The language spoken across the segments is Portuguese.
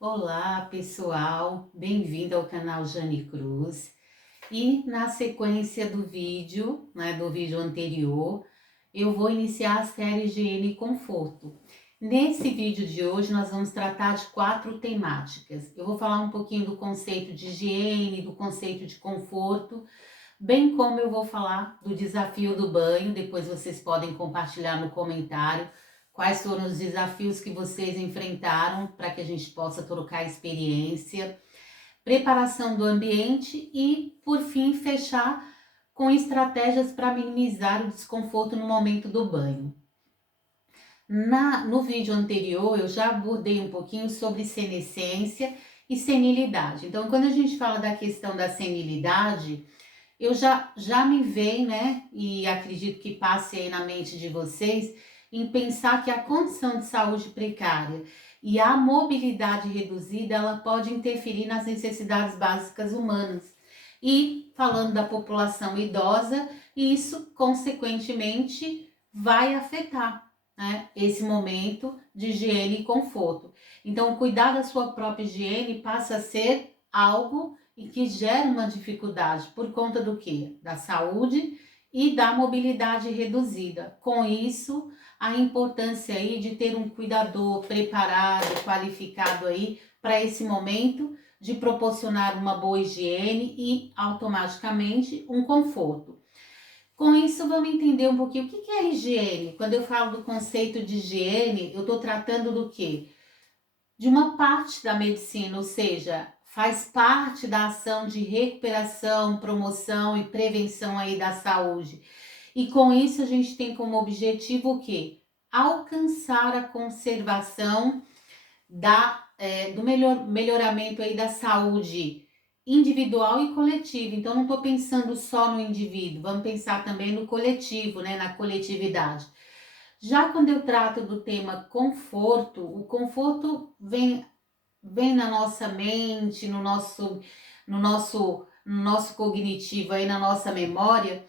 Olá, pessoal, bem-vindo ao canal Jane Cruz. E na sequência do vídeo, do vídeo anterior, eu vou iniciar a série Higiene e Conforto. Nesse vídeo de hoje, nós vamos tratar de 4 temáticas. Eu vou falar um pouquinho do conceito de higiene, do conceito de conforto, bem como eu vou falar do desafio do banho. Depois vocês podem compartilhar no comentário quais foram os desafios que vocês enfrentaram para que a gente possa trocar experiência, preparação do ambiente e, por fim, fechar com estratégias para minimizar o desconforto no momento do banho. No vídeo anterior, eu já abordei um pouquinho sobre senescência e senilidade. Então, quando a gente fala da questão da senilidade, eu já me vejo, e acredito que passe aí na mente de vocês, em pensar que a condição de saúde precária e a mobilidade reduzida, ela pode interferir nas necessidades básicas humanas. E falando da população idosa, isso consequentemente vai afetar, esse momento de higiene e conforto. Então, cuidar da sua própria higiene passa a ser algo e que gera uma dificuldade por conta do quê? Da saúde e da mobilidade reduzida. Com isso, a importância aí de ter um cuidador preparado, qualificado aí para esse momento de proporcionar uma boa higiene e automaticamente um conforto. Com isso, vamos entender um pouquinho o que é higiene. Quando eu falo do conceito de higiene, eu estou tratando do quê? De uma parte da medicina, ou seja, faz parte da ação de recuperação, promoção e prevenção aí da saúde. E com isso a gente tem como objetivo o quê? Alcançar a conservação do melhoramento aí da saúde individual e coletiva. Então não estou pensando só no indivíduo, vamos pensar também no coletivo, na coletividade. Já quando eu trato do tema conforto, o conforto vem na nossa mente, no nosso cognitivo, aí na nossa memória,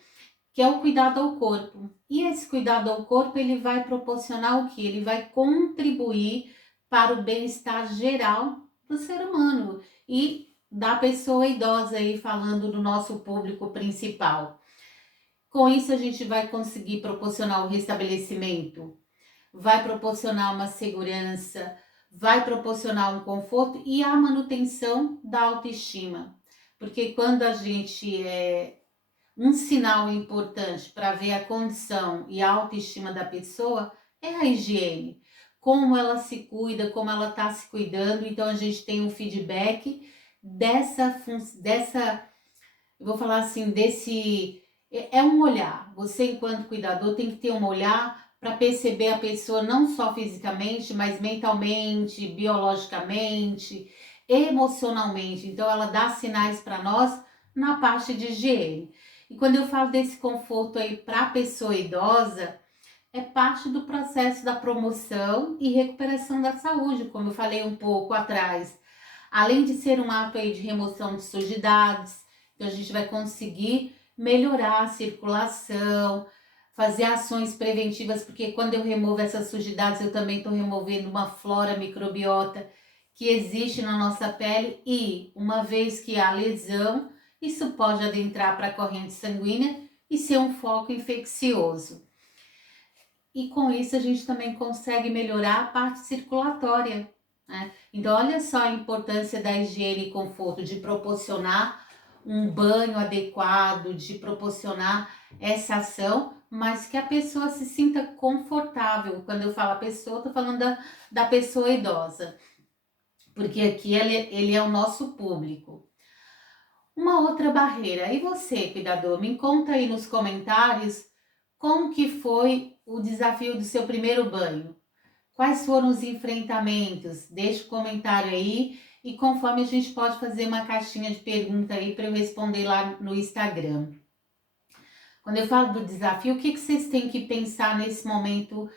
que é o cuidado ao corpo. E esse cuidado ao corpo, ele vai proporcionar o quê? Ele vai contribuir para o bem-estar geral do ser humano e da pessoa idosa aí, falando do nosso público principal. Com isso, a gente vai conseguir proporcionar o restabelecimento, vai proporcionar uma segurança, vai proporcionar um conforto e a manutenção da autoestima. Porque quando a gente um sinal importante para ver a condição e a autoestima da pessoa é a higiene. Como ela se cuida, como ela está se cuidando. Então a gente tem um feedback dessa, eu vou falar assim, é um olhar. Você, enquanto cuidador, tem que ter um olhar para perceber a pessoa não só fisicamente, mas mentalmente, biologicamente, emocionalmente. Então ela dá sinais para nós na parte de higiene. E quando eu falo desse conforto aí para a pessoa idosa, é parte do processo da promoção e recuperação da saúde, como eu falei um pouco atrás. Além de ser um ato aí de remoção de sujidades, então a gente vai conseguir melhorar a circulação, fazer ações preventivas, porque quando eu removo essas sujidades, eu também estou removendo uma flora microbiota que existe na nossa pele e, uma vez que há lesão, isso pode adentrar para a corrente sanguínea e ser um foco infeccioso. E com isso a gente também consegue melhorar a parte circulatória, Então olha só a importância da higiene e conforto, de proporcionar um banho adequado, de proporcionar essa ação, mas que a pessoa se sinta confortável. Quando eu falo a pessoa, estou falando da pessoa idosa, porque aqui ele é o nosso público. Uma outra barreira, e você, cuidador, me conta aí nos comentários como que foi o desafio do seu primeiro banho. Quais foram os enfrentamentos? Deixa o comentário aí e conforme a gente pode fazer uma caixinha de pergunta aí para eu responder lá no Instagram. Quando eu falo do desafio, o que vocês têm que pensar nesse momento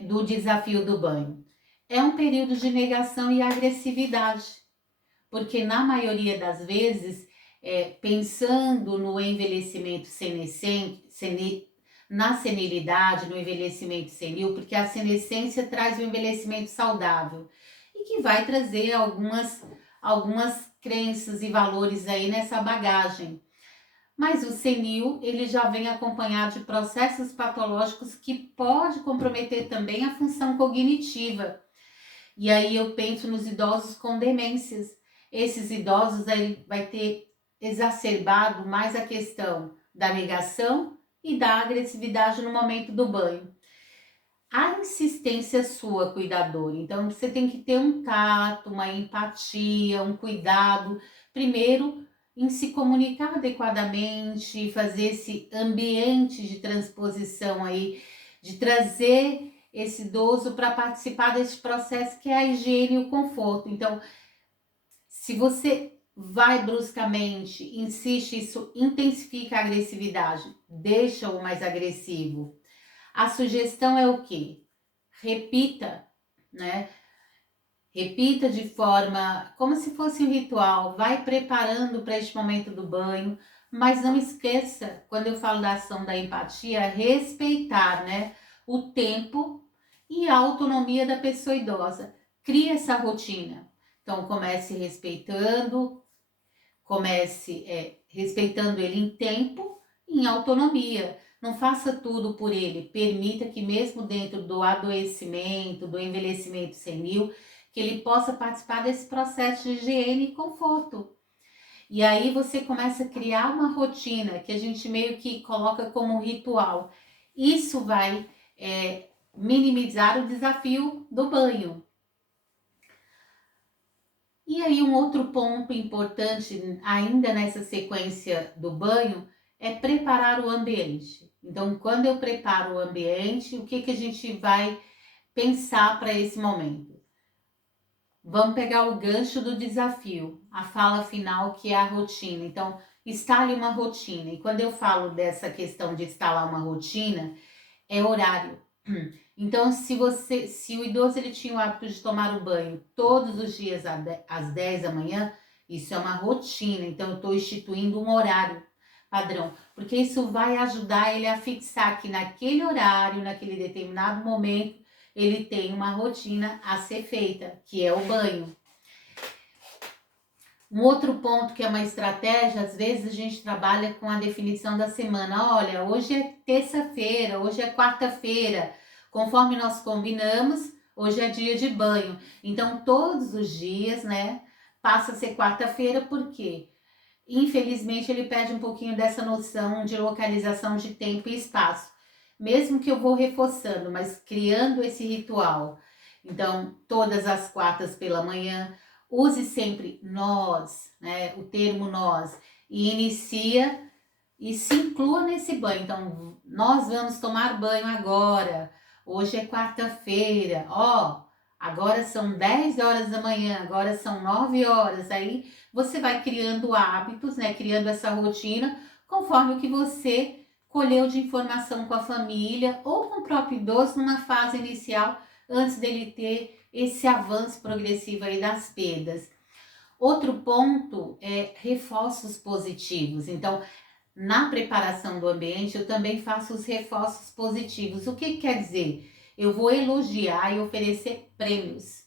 do desafio do banho? É um período de negação e agressividade, porque na maioria das vezes, pensando no envelhecimento na senilidade, no envelhecimento senil, porque a senescência traz o envelhecimento saudável. E que que vai trazer algumas crenças e valores aí nessa bagagem. Mas o senil, ele já vem acompanhado de processos patológicos que pode comprometer também a função cognitiva. E aí eu penso nos idosos com demências. Esses idosos aí vai ter exacerbado mais a questão da negação e da agressividade no momento do banho. A insistência sua, cuidador, então você tem que ter um tato, uma empatia, um cuidado, primeiro em se comunicar adequadamente, fazer esse ambiente de transposição aí, de trazer esse idoso para participar desse processo que é a higiene e o conforto. Então, se você vai bruscamente, insiste, isso intensifica a agressividade, deixa-o mais agressivo. A sugestão é o quê? Repita, né? Repita de forma como se fosse um ritual, vai preparando para este momento do banho, mas não esqueça, quando eu falo da ação da empatia, respeitar, né, o tempo e a autonomia da pessoa idosa. Crie essa rotina. Então comece respeitando ele em tempo e em autonomia. Não faça tudo por ele, permita que mesmo dentro do adoecimento, do envelhecimento senil, que ele possa participar desse processo de higiene e conforto. E aí você começa a criar uma rotina que a gente meio que coloca como um ritual. Isso vai minimizar o desafio do banho. E aí um outro ponto importante ainda nessa sequência do banho é preparar o ambiente. Então, quando eu preparo o ambiente, o que a gente vai pensar para esse momento? Vamos pegar o gancho do desafio, a fala final que é a rotina. Então, instale uma rotina. E quando eu falo dessa questão de instalar uma rotina, é horário. Então, se o idoso ele tinha o hábito de tomar o banho todos os dias às 10 da manhã, isso é uma rotina. Então, eu estou instituindo um horário padrão, porque isso vai ajudar ele a fixar que naquele horário, naquele determinado momento, ele tem uma rotina a ser feita, que é o banho. Um outro ponto que é uma estratégia, às vezes a gente trabalha com a definição da semana. Olha, hoje é terça-feira, hoje é quarta-feira. Conforme nós combinamos, hoje é dia de banho. Então, todos os dias, né, passa a ser quarta-feira, por quê? Infelizmente, ele perde um pouquinho dessa noção de localização de tempo e espaço. Mesmo que eu vou reforçando, mas criando esse ritual. Então, todas as quartas pela manhã, use sempre nós, né? O termo nós. E inicia e se inclua nesse banho. Então, nós vamos tomar banho agora. Hoje é quarta-feira. Ó, agora são 10 horas da manhã, agora são 9 horas. Aí você vai criando hábitos, né? Criando essa rotina conforme o que você colheu de informação com a família ou com o próprio idoso numa fase inicial, antes dele ter esse avanço progressivo aí das perdas. Outro ponto é reforços positivos. Então, na preparação do ambiente, eu também faço os reforços positivos. O que quer dizer? Eu vou elogiar e oferecer prêmios,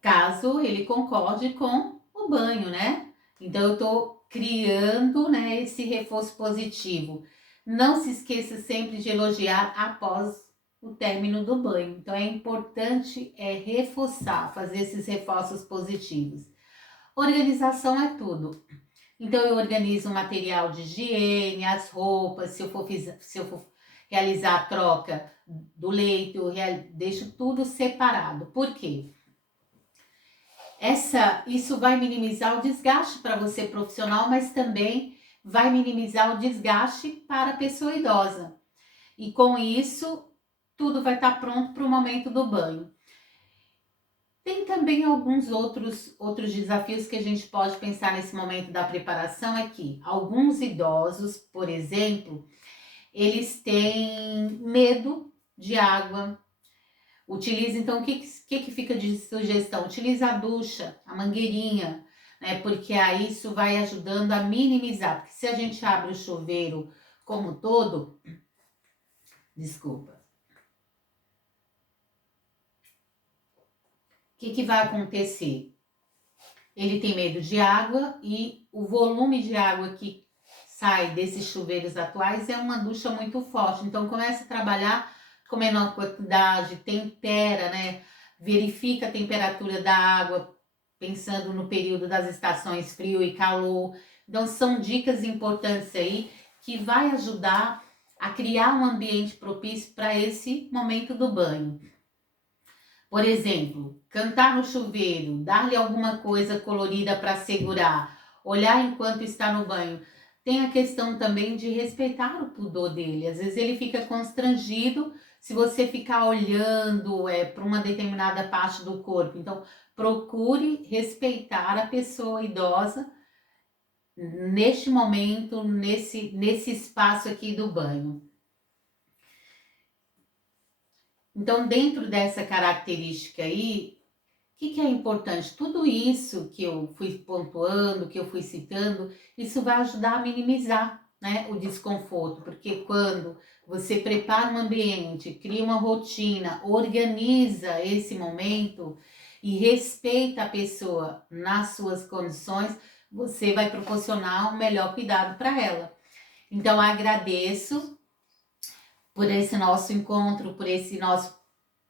caso ele concorde com o banho, né? Então, eu tô criando, né, esse reforço positivo. Não se esqueça sempre de elogiar após o término do banho. Então, é importante reforçar, fazer esses reforços positivos. Organização é tudo. Então, eu organizo o material de higiene, as roupas, se eu for realizar a troca do leito, eu deixo tudo separado. Por quê? Isso vai minimizar o desgaste para você profissional, mas também vai minimizar o desgaste para a pessoa idosa. E com isso, tudo vai estar pronto para o momento do banho. Tem também alguns outros desafios que a gente pode pensar nesse momento da preparação, é que alguns idosos, por exemplo, eles têm medo de água. Utiliza, então, o que fica de sugestão? Utiliza a ducha, a mangueirinha, né? Porque aí isso vai ajudando a minimizar. Porque se a gente abre o chuveiro como um todo, desculpa. que vai acontecer? Ele tem medo de água e o volume de água que sai desses chuveiros atuais é uma ducha muito forte. Então começa a trabalhar com menor quantidade, tempera, né? Verifica a temperatura da água, pensando no período das estações frio e calor. Então são dicas importantes aí que vai ajudar a criar um ambiente propício para esse momento do banho. Por exemplo, cantar no chuveiro, dar-lhe alguma coisa colorida para segurar, olhar enquanto está no banho. Tem a questão também de respeitar o pudor dele. Às vezes ele fica constrangido se você ficar olhando para uma determinada parte do corpo. Então, procure respeitar a pessoa idosa neste momento, nesse espaço aqui do banho. Então, dentro dessa característica aí, o que é importante? Tudo isso que eu fui pontuando, que eu fui citando, isso vai ajudar a minimizar, né, o desconforto, porque quando você prepara um ambiente, cria uma rotina, organiza esse momento e respeita a pessoa nas suas condições, você vai proporcionar um melhor cuidado para ela. Então, agradeço por esse nosso encontro, por esse nosso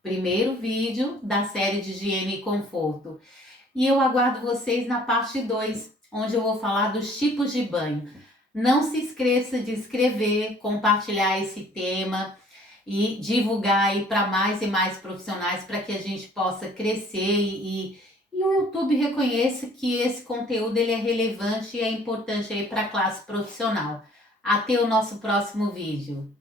primeiro vídeo da série de higiene e conforto. E eu aguardo vocês na parte 2, onde eu vou falar dos tipos de banho. Não se esqueça de escrever, compartilhar esse tema e divulgar aí para mais e mais profissionais para que a gente possa crescer e o YouTube reconheça que esse conteúdo ele é relevante e é importante aí para a classe profissional. Até o nosso próximo vídeo.